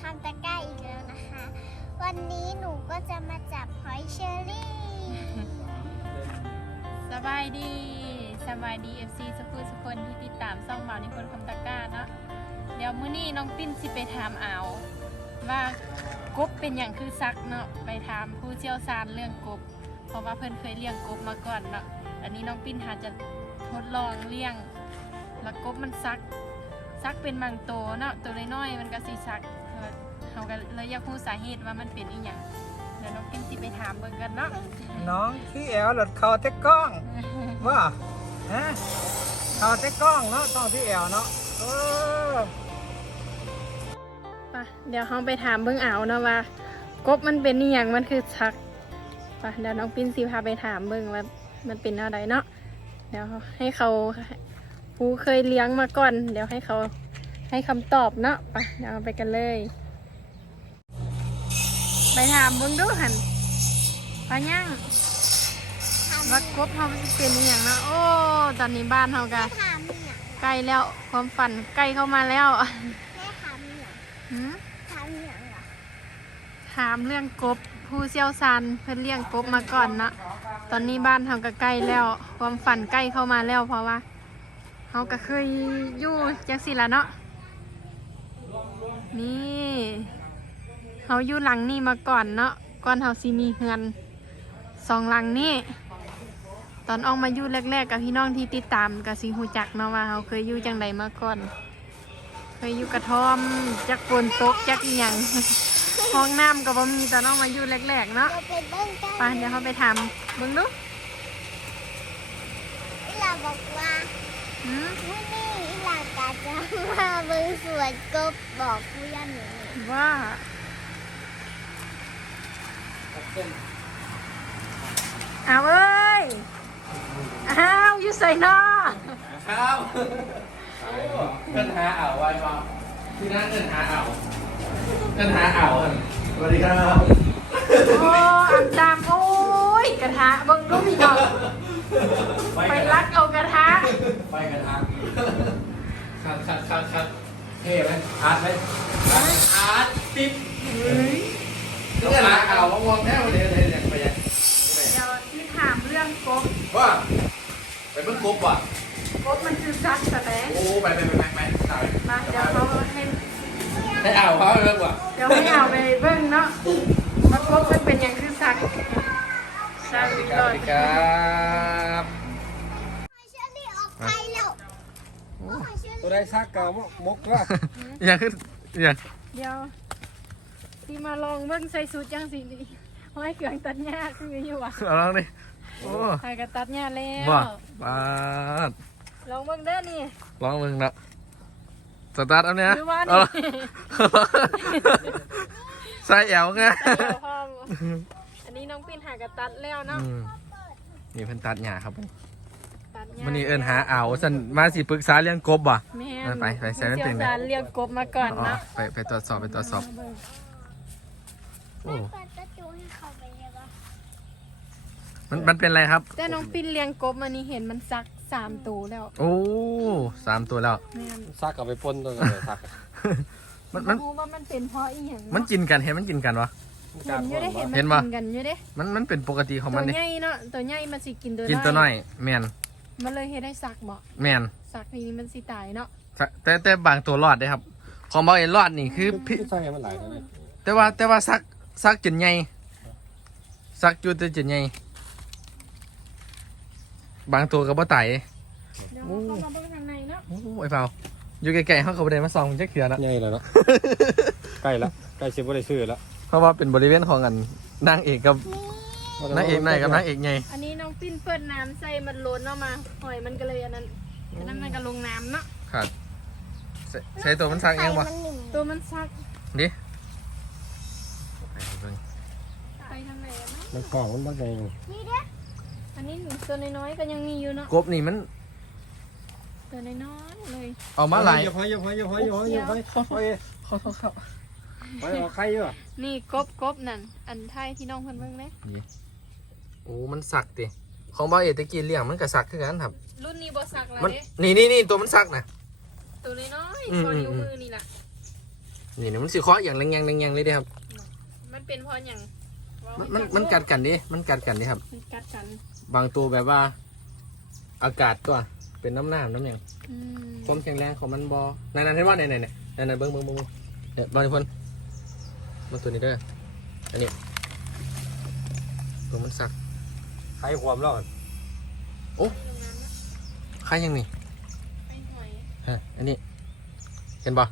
คำตะกร้าอีกแล้วนะคะ วันนี้หนูก็จะมาจับหอยเชอรี่ สบายดีสบายดี FC สกูสคนที่ติดตามซ่องบ่าวนิพนธ์คำตะกร้าเนาะเดี๋ยวมื้อนี้น้องปิ้นสิไปถามเอาวว่ากบเป็นอย่างคือซักเนาะไปถามผู้เชี่ยวชาญเรื่องกบ เพราะว่าเพิ่นเคยเลี้ยงกบมาก่อนเนาะอันนี้น้องปิ้นหาจะทดลองเลี้ยง แล้วกบมันซักซักเป็นบางตัวเนาะตัวน้อยๆมันก็สิซัก เออเขาก็เลยอยากรู้สาเหตุว่ามันเป็นอีหยังเดี๋ยวน้องปิ้นสิไปถามเบิ่งกันเนาะน้องขี้แอวหลดเขาเต็กกล้องว่าฮะเขาเต็กกล้องเนาะต้องที่แอวเนาะเออไปะเดี๋ยวเราไปถามเบิ่งเอาเนาะว่ากบมันเป็นนี่ยังมันคือชักไปะเดี๋ยวน้องปิ้นสิพาไปถามเบิ่งว่ามันเป็นอะไรเนาะเดี๋ยวให้เขาผู้เคยเลี้ยงมาก่อน เดี๋ยวให้เขาให้คำตอบเนาะไปะเดี๋ยวเราไปกันเลย ไปถามเบิ่งดูหันปลาย่างว่ากบเขามันเป็นอหย่างเนาะโอ้ ตอนนี้บ้านเขากะถามเนี่ยใกล้แล้วความฝันใกล้เข้ามาแล้วแม่ถามเนี่ยหืมถามเนี่ยเหรอถามเรื่องกบผู้เชี่ยวชาญเพิ่นเลี้ยงกบมาก่อนนะตอนนี้บ้านเฮาก็ใกล้แล้ว ความฝันใกล้เข้ามาแล้ว เพราะว่าเฮาก็เคยอยู่จังสิละเนาะนี่ เฮาอยู่หลังนี้มาก่อนเนาะก่อนเฮาสิมีเฮือนสองหลังนี้ตอนออกมาอยู่แรก ๆ กับพี่น้องที่ติดตามก็สิฮู้จักเนาะว่าเฮาเคยอยู่จังใดมาก่อน เคยอยู่กระท่อมจักฝนตกจักอีหยังห้องน้ำก็บ่มีตอนออกมาอยู่แรกๆเนาะเราไปเบิ้งกันไปเดี๋ยวเขาไปถามเบิ่งดูอีหลาบอกว่าหืมวันนี้อีหลากาจะมาเบิ้งสวนกบบอกผู้ยันหนูว่า อ้าวเอ้ยอ้าวอยู่ใส่นอครับเงินหาอ่าวไว้ป่ะที่นั่นเงินหาอ่าวเงินหาอ่าวสวัสดีครับโอ้อันจามโอ้ยกระทะเบิ่งดูพี่น้องไปรักเอากระทะไปกันทางคัดคัดคัดคัดเท่ไหมอาร์ตไหมอาร์ตติด เฮ้ยเงินหาอ่าวมองแค่วันเดียวเลยเนี่ยไปยังเดี๋ยวที่ถามเรื่องกบว่าไปเพิ่งกบว่ะกบมันคือซักแต่ไหนโอ้ไปไปไปไปไปตายมาเดี๋ยวเขาให้ให้อ่าวเขาเลิกว่ะเดี๋ยวให้เอาไปเบิ่งเนาะว่ากบมันเป็นอย่างคือซักสวัสดีครับสวัสดีครับหอยเชอรี่ออกไปแล้วโอ้หอยเชอตัวรี่ได้ซักเก่ามกว่าอย่าขึ้นอย่าเดี๋ยว ที่มาลองเบิ่งใส่สูตรจังสีนี่ห้อยเครื่องตัดหญ้าคืออยู่ว่ะเอาลองดิโอ้ใครก็ตัดหญ้าแล้วบ่ปาดลองเบิ่งเด้อนี่ลองมึงนะสตาร์ทเอาเนี่ยหรือว่าเอานี่ใส่แอวไงเดี๋ยวพออันนี้น้องปิ่นหากระตัดแล้วเนาะอืมนี่เพิ่นตัดหญ้าครับผมตัดหญ้ามันนี่เอิ้นหาอ่าวสันมาสิปรึกษาเรื่องกบบ่แม่เออไปไปใส่น้ำเจีเต็ยงวเลยจานเรียกกบมาก่อนอ๋อเนาะไปไปตรวจสอบไปตรวจสอบ โอ้เปิดประตูให้เขาไปเลยปะมันมันเป็นอะไรครับ แต่น้องปิ่นเลี้ยงกบมันนี่เห็นมันซักสามตัวแล้วโอ้สามตัวแล้ว แม่นซักกับไปพ่นตัวกันซักมันมันรู้ว่ามันเป็นเพราะอีหยังเาะมันกินกันเห็นมันกินกันวะ เห็นอยู่ได้เห็นมันเห็นปะ กินกันอยู่เด้มันมันเป็นปกติของตัมัวนดิใหญ่เนาะตัวใหญ่มันสิกินตัวกินตัวน้อย แมนมันเลยเฮ็ดให้ซักบ่แมนซักนี้มันสิตายเนาะแต่แต่บางตัวรอดได้ครับ ของบางเอ็นรอดนี่คือพี่ใช่มันหลายเลยแต่ว่าแต่ว่าซัก ซักจนใหญ่ซักจุดจนใหญ่บางตัวก็บ่ไตายเดี๋ยวเราเข้ามาเบิ่งข้างในเนาะโอ้ไอ้เปล่าอยู่ไกลๆเขาก็บ่ได้มาส่องจักเทื่อนะ ใหญ่แล้วเนาะ ใกล้ละใกล้ชิบได้ซื้อแล้วเพราะว่าเป็นบริเวณของอันนางเอกกับนางเอกนายกับนางเอกไงอันนี้น้องปิ้นเปิดน้ำใส่มันล้นออกมาหอยมันก็เลยอันนั้นอันนั้นมันก็ลงน้ำเนาะครับใส่ใช้ตัวมันซักเองบ่ไข่มันหนึ่งตัวมันซักดิ ไปทาง ไหนอะนะมันของมันบ้างไงนี่เด้ออันนี้หนูตัวน้อยๆก็ยังมีอยู่เนาะกบนี่มันตัวน้อยๆเลยเอามาหลายอย่าพอยอย่าพอยอย่าพอยอย่าพอยอย่าพอยเข้าไปเขาเขาเขาไปเอาใครเยอะนี่กบกบนั่นอันไทยที่น้องเพิ่นเบิ่งเลยโอ้มันสักติของบางเอกตะกี้เลี้ยงมันก็สักคือกันครับ รุ่นนี้บ่ซักแล้วมันเด้นี่นี่นี่ตัวมันสักนะ ตัวน้อยอืมๆพอนิ้วอืมมือนี่ล่ะนนี่นะมันสิเคาะอย่างแรงๆแรงๆเลยเด้ครับ มันเป็นเพราะอย่างว่า มันมันมันกัดกันดิมันกัดกันดิครับ มันกัดกันบางตัวแบบว่า อากาศตัวเป็นน้ำหนามน้ำหยังอืมความแข็งแรงของมันบอนั่นนั่นเห็นว่าไหนไหนไหนนั่นนั่นเบิ้งเบิ้งเบิ้งเดี๋ยวบอลพนมาตัวนี้เด้ออันนี้ตัวมันสักใครความรอดใครยังนี่ไอ้หอยฮะอันนี้ เห็นบ่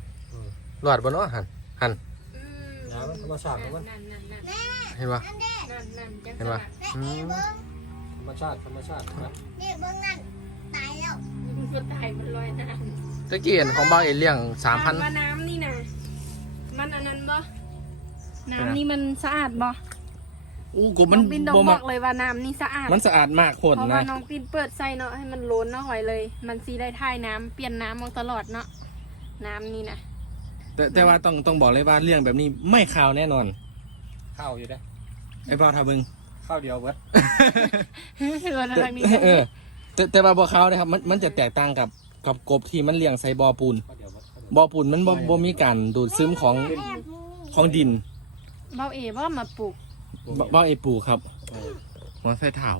หลอดบนเนาะหันหันอืมน้ำธรรมชาติของมัน นั่นนั่นนั่นเห็นบ่นั่นเด้นั่นนั่นจังเห็นปะสลัดแม่นี่เบิ้งธรรมชาติธรรมชาตินะนี่เบิ้งนั่นตายแล้วมันตายมันลอยน้ำตะกี้เห็นของบ้าเอเลี้ยงสามพัน ว่าน้ำนี่นะมันอันนั้นบ่น้ำนี่มันสะอาดบ่อู้กูน้มันองปินต้องบ่บมาอกเลยว่าน้ำนี่สะอาด มันสะอาดมากโคตรเพราะว่านะ น้องปินเปิดใส่เนาะให้มันล้นเนาะหอยเลย มันสีได้ท่ายน้ำเปลี่ยนน้ำมองตลอดเนาะน้ำนี่นะแต่แต่ว่าต้องต้องบอกเลยว่าเลี้ยงแบบนี้ไม่ขาวแน่นอน ข้าวอยู่ได้ ไอ้บ่าวทาเบึง ข้าวเดียวเบิดคือว่าทางนี้เออ แต่แต่ว่าบ่ขาวนะครับ มันมันจะแตกต่างกับกับกบที่มันเลี้ยงใส่บ่อปูนข้าวเดียวเบิดข้าวเดียวบ่อปูนมันบ่บ่มีการดูดซึมของแบบนี้ของดินเบ้าเอ๋ว่ามาปลูกบ่บ่อไอ้ปูครับมอใส่เท้า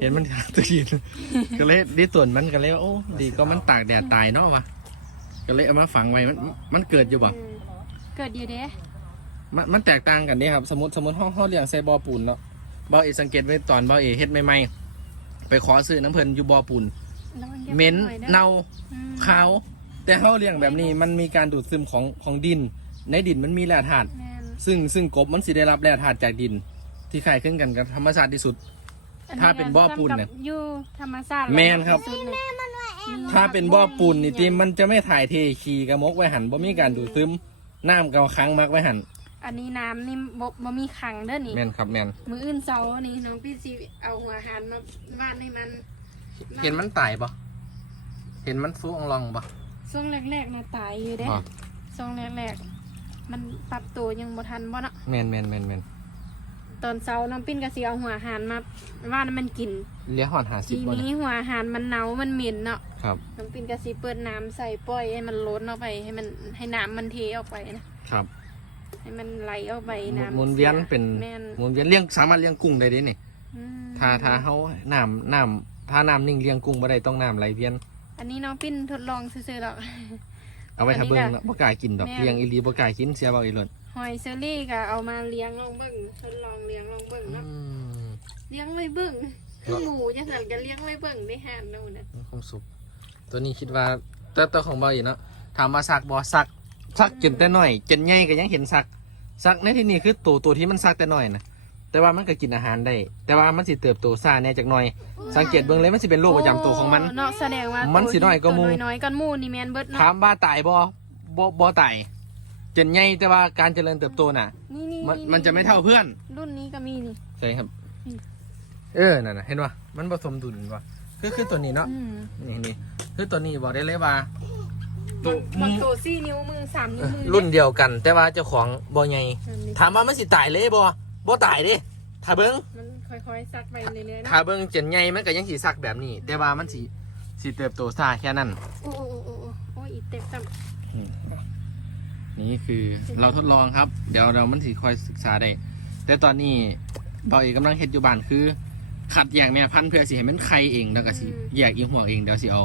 เห็นมันตัวดินก็เลยได้ส่วนมันก็เลยว่าโอ้ดีก็มันตากแดดตายเนาะวะก็เลยเอามาฝังไว้มันมันเกิดอยู่บ่อืมเกิดอยู่เด้ มันมันแตกต่างกันเนี่ยครับ สมมติสมมติห้องห้องเลี้ยงใส่บ่อปูนเนาะบ่อเอสังเกตไว้ตอนบ่อเอเฮ็ดใหม่ๆไปขอซื้อน้ำเพลินอยู่บ่อปูนแล้วก็บเหม็นไว้ด้อเน่าอืมขาวแต่ห้องเลี้ยงแบบนี้มันมีการดูดซึมของของดิน ในดินมันมีแร่ธาตุแม่นซึ่งซึ่งกบมันสิได้รับแร่ธาตุจากดิน ที่คล้ายคลึงกันกับธรรมชาติที่สุดอัถ้าเป็นบ่อปูนเนี่ยซ้ำกับอยู่ธรรมชาติแม่นครับที่สุดเนี่ยถ้าเป็นบ่อปูนนี่ทีมันจะไม่ถ่ายเทขี้กระมกไว้หันบ่มีการดูดซึมน้ำก็ค้างมักไว้หัน อันนี้น้ำนี่บ่บ่มีขังเด้อนี่ แม่นครับแม่นมืออื่นเสาร์นี่น้องพี่สิเอาหัวอาหารมาบ้านให้มันเห็นมันตายบ่เห็นมันฟุ้งลองบ่ช่วงแรกๆนะตายอยู่เด้อ๋อช่วงแรกๆมันปรับตัวยังบ่ทันบ่เนาะแม่นแม่นแม่นแม่นตอนเช้าน้องปิ้นก็สิเอาหัวอาหารมาว่านมันกิน เลี้ยหอดหาสิทีบบ่นี้เนี่ยหัวอาหารมันเน่ามันเหม็นเนาะครับ น้องปิ้นก็สิเปิดน้ำใส่ปล่อยให้มันล้นออกไปให้มันให้น้ำมันเทออกไปนะครับ ให้มันไหลออกไปน้ำหมุนเวียนเป็นแม่นหมุนเวียนเลี้ยงสามารถเลี้ยงกุ้งได้เดินี่อืมถ้าถ้าเฮาน้ำน้ำถ้าน้ำนิ่งเลี้ยงกุ้งบ่ได้ต้องน้ำไหลเวียนอันนี้น้องปิ้นทดลองซื่อๆหรอก เอาไว้ถ้าเบิ่งอันนี้เนาะก็บ่กล้ากินดอกแม่นเลี้ยงอีหลีบ่กล้ากินเสียเบาอีหลดหอยเซอรี่ก็เอามาเลี้ยงลองเบิ่งทดลองเลี้ยงลองเบิ่งอืเนาะมเลี้ยงไว้เบิ่งคือหมูจังซั่นก็เลี้ยงไว้เบิ่งได้ห่านนู่นน่ะมีความสุขตัวนี้คิดว่าแต่ตัวของเบาอีเนาะถามว่าซักบ่ซัก ซักจนแต่น้อยจนใหญ่ก็ยังเห็นซักซักในที่นี้คือตัวตัวที่มันซักแต่น้อยนะแต่ว่ามันก็กินอาหารได้ แต่ว่ามันสิเติบโตช้าแน่จักหน่อย สังเกตเบิ่งเลยมันสิเป็นโรคประจำตัวของมันโเนาะแสดงว่ามันสิน้อยกว่าหมู่ตัวน้อยๆกันหมู่นี่แม่นเบิดเนาะถามว่าตายบ่บ่บ่ตายจนใหญ่แต่ว่าการเจริญเติบโตน่ะนี่นี่มันมันจะไม่เท่าเพื่อน รุ่นนี้ก็มีนี่ใช่ครับอืมเออนั่นน่ะเห็นป่ะมันผสมดุลว่ะคือคือตัวนี้เนาะอืมนี่นี่คือตัวนี้บอกได้เลยว่า ตัวบางตัวสี่นิ้วมือสามนิ้วมือรุ่นเดียวกัน แต่ว่าเจ้าของบ่ใหญ่อันนี้ถามว่ามันสิตายเลยบ่บ่ตายเด้ถ้าเบิ่งมันค่อยๆซักไปเรื่อยๆถ้าเนาะเบิ่งจนใหญ่มันก็ยังสิซักแบบนี้ แต่ว่ามันสิสิเติบโตช้าแค่นั้นโอ้โอ้โอ้โอ้โอ้อีเต็กซ้ำนี่คือเราทดลองครับ เดี๋ยวเรามันสิคอยศึกษาได้แต่ตอนนี้เบาเอกกำลังเฮ็ดอยู่บ้านคือ ขัดแยกแม่พันธุ์เพื่อสิให้มันไข่เองแล้วก็สิแยกอีหัวเองเดี๋ยวสิเอา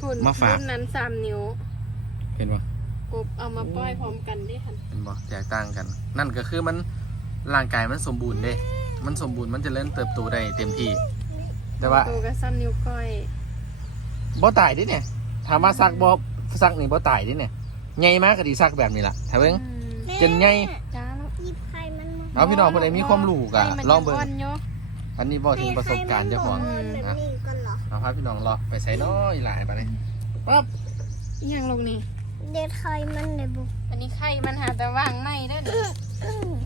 ฝุ่นมาฝากรุ่นนั้นสามนิ้ว เห็นบ่กบเอามาปล่อยพร้อมกันได้ค่ะเห็นบ่แตกต่างกัน นั่นก็คือมันร่างกายมันสมบูรณ์เด้ มันสมบูรณ์มันจะเริ่มเติบโตได้เต็มที่ แต่ว่าตัวก็ซ้ำนิ้วก้อยบ่ตายเดิเนี่ยถามว่าซักบ่ซักนี่บ่ตายเดิเนี่ยใหญ่มากก็ดีซักแบบนี้ล่ะถ้าเบิ่ง อืมจนใหญ่จ้าแล้วหยิบไข่มันมาเอาพี่น้องคนใดมีความรู้ก็ให้มันลองเบิ่งนๆอยู่อันนี้บ่ถึงประสบการณ์เจ้าของให้ไข่มันหล่นแบบนี้กันเหรอเอาพาพี่น้องรอไปใส่น้อยหลายไปเลยปั๊บอีหยังลงนี่ เด็ดไข่มันเลยบุกอันนี้ไข่มันหาแต่ว่างในเด้อนี่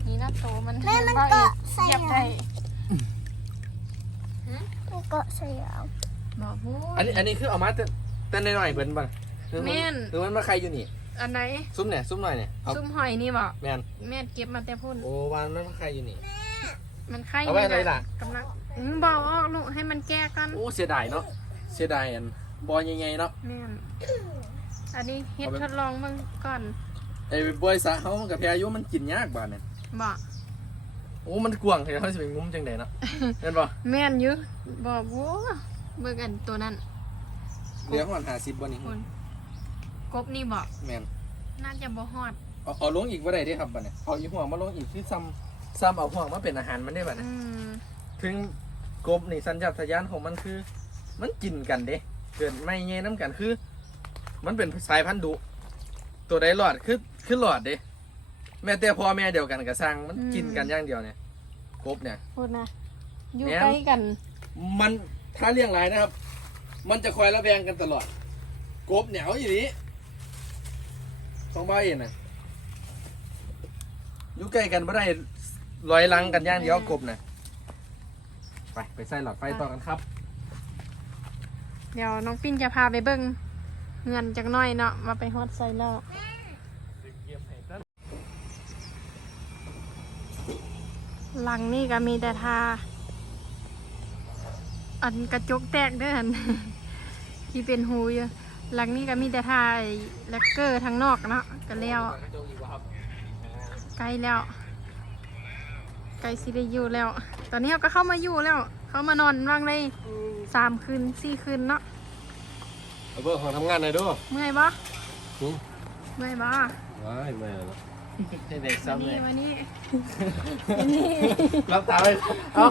นี่นะโตมันแม่มันว่าเกาะอีใส่เหยียบได้มันเกาะใส่เอาบอกพูอันนี้อันนี้คือเอามาแต่แต่น้อยๆเบิ่นบ่คือแม่นคือมันมาใครอยู่นี่ อันไหนซุ้มเนี่ยซุ้มหน่อยเนี่ยเอาซุ่มหอยนี่บอกแม่นแม่เก็บมาแต่พุ่น โอ้วานมันมาใครอยู่นี่ มันไข่เอาไว้อะไรล่ะ กำลังอืมบอกออกลูกให้มันแก้กันโอ้เสียดายเนาะเสียดายอันบอลใหญ่ๆเนาะแม่น อันนี้เฮ็ดเอาไปทดลองเบิ่งก่อนไอ้บอยสระเขามันกับแพอายุมันกินยากบ้านเนี่ยบ่โอ้ มันกว้างเฮ้ยเขาจะไปงุ้มจังไดเนาะเห็นป่ะแม่นอยู่บ่โว้เบิ่งอันตัวนั้นเหลือประมาณห้าสิบบ่นี่คนกบนี่บ่แม่นน่าจะบ่ฮอดเอาเอาลงอีกบ่ได้เด้ครับบ้านเนี่ยเอาอีห่วงมาลงอีกคือซ้ำซ้ำเอาห่วงมาเป็นอาหารมันได้บ้านอืมถึงกบนี่สัญชาตญาณของมันคือ มันกินกันเด้เกิดไม่เงี้ยน้ำกันคือ มันเป็นสายพันธุ์ดุตัวใดหลอดคือคือหลอดเด้แม่แต่พ่อแม่เดียวกันกับสร้างมันกินกันอย่างเดียวเนี่ยกบเนี่ย พูดนะอยู่แม่น ใกล้กันมันถ้าเลี้ยงหลายนะครับ มันจะคอยระแวงกันตลอด กบเหนียวอย่างนี้ของบ้าเองนะอยู่ใกล้กันไม่ได้ลอยลังกันอย่างเดียวกบนะไปไปใส่หลอดไฟต่อกันครับ เดี๋ยวน้องปิ้นจะพาไปเบิ่ง เงินจักหน้อยเนาะมาไปฮอดไซแล้วหลังนี่ก็มีแต่ทา อันกระจกแตกเด้อนที่เป็นหูอยู่หลังนี้ก็มีแต่ทาแลกเกอร์ทางนอกเนาะก็แล้วใกล้แล้วใกลสิได้อยู่แล้ว ตอนนี้เราก็เข้ามาอยู่แล้ว เขามานอนว่างได้สามคืนสี่คืนเนาะ เอาเบอร์ของทำงานหน่อยดูเมื่อยบ่หืมเมื่อยบ่ว้ายไม่เอาละเด็กซ้ำเลยวันนี้รับตาไปเอ้า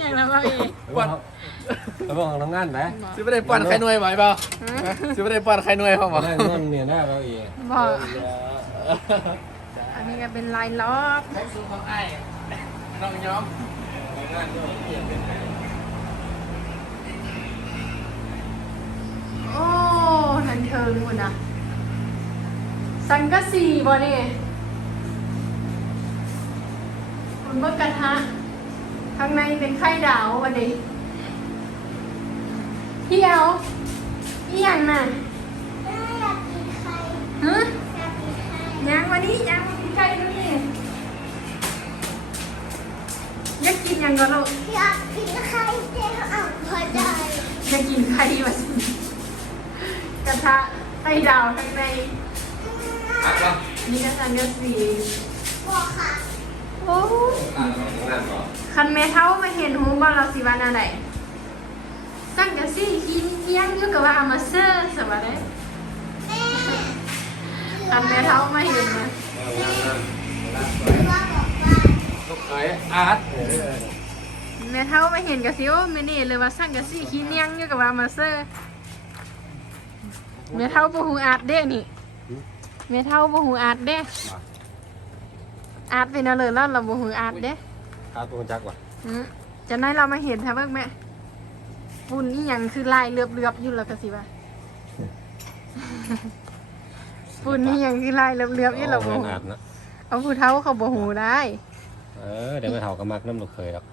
อย่างละบ่เองเอาเบอร์ของทำงานไหนซื้อไปได้ป้อนไข่หน่วยไหวเปล่าซื้อไปได้ป้อนไข่หน่วยเปล่าได้นอนเนี่ยหน้าเราเองบ่อันนี้ก็เป็นลายล็อกแท็กซูของไอ้น้องย้อม โอ้ทันเทิงคุณนะสังกะสีบ่นี่คุณเบิกกระทะข้างในเป็นไข่ดาววันนี้พี่เอาอีหยังน่ะอยากกินไข่ฮะอยากกินไข่ยังวันนี้ยังกินไข่ดูนี่อยากกินหยังก็ลูกอยากกินไข่เจ้าอ่างพอใจอยากกินไข่วะสิ กระทะไข่ดาวข้างในอะครับนี่ก็สังกะสีบอกค่ะโอ้อะลองทำงานก่อนคันแม่เท้ามาเห็นหูบ่เราสิว่าแนวใดสังกะสีกินเอียงอยู่กับว่าเอามาเซอร์สวัสดีคันแม่เท้ามาเห็นนะว่าบอกว่าลูกเคยอาร์ตแม่เท้ามาเห็นกะสิโอ้ไม่นี่เลยว่าสังกะสีขี้เนียงอยู่กับว่าเอามาเซอร์ แม่เท้าบ่ฮู้อาดเด้นี่แม่เท้าบ่ฮู้อาดเด้อาดเป็นอะไรแล้วเราบ่ฮู้อาดเด้อาร์ตตัวจักว่ะอืมจะได้เรามาเห็นทำเบิ่งแม่ฝุ่นนี่ยังคือลายเลือบๆอยู่แล้วก็สิว่าฝุ่นนี่ยังคือลายเลือบๆอยู่แล้วบ่งานฮู้อาร์ตนะเอาผู้เฒ่าเขาบ่ฮู้ได้ เออเดี๋ยวไม่เท่ากับมักน้ำลูกเคยหรอก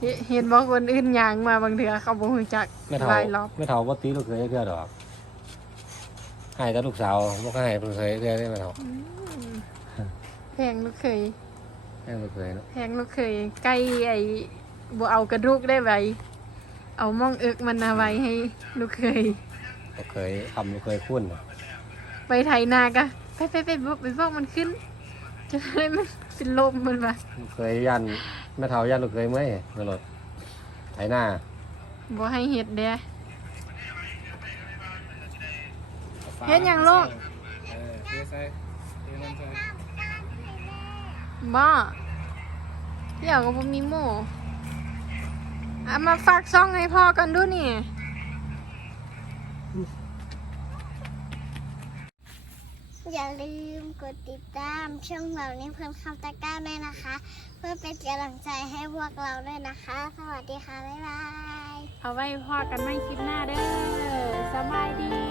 เห็นเห็นบ่คนอื่นยางมาบางเทื่อเขาบ่ฮู้จักไม่เท่าลายรอบไม่เท่าว่าตีลูกเคยเพื่อดอก ให้แต่ลูกสาวบ่ให้ลูกเคยเพื่อได้ไม่เท่าแพงลูกเคยให้ลูกเคยเนาะแพงลูกเคยใกล้ไอ้บ่เอากระดูกได้ไว้เอาม่องเอิกมันเอาไว้ให้ลูกเคยลูกเคยทำลูกเคยคุ้นน่ะไปไถนากะไปไปไปบอกไปบอกมันขึ้นจะได้มันเป็นลมมันปะลูกเคยยันไม่เท่ายันลูกเคยเมื่อยในรถไถหน้าบ่ให้เห็ดเด้ เฮ็ดหยังลูก เออเทใส่เทน้ำใส่บ่เดี๋ยวก็บ่มีหมูเอามาฝากซองให้พ่อกันดูนี่ อย่าลืมกดติดตามช่องเรานี้เพื่อนคำตะกร้าด้วยนะคะ เพื่อเป็นกำลังใจให้พวกเราด้วยนะคะ สวัสดีค่ะ บ๊ายบาย เอาไว้พ่อกันไม่คลิปหน้าเด้อสบายดี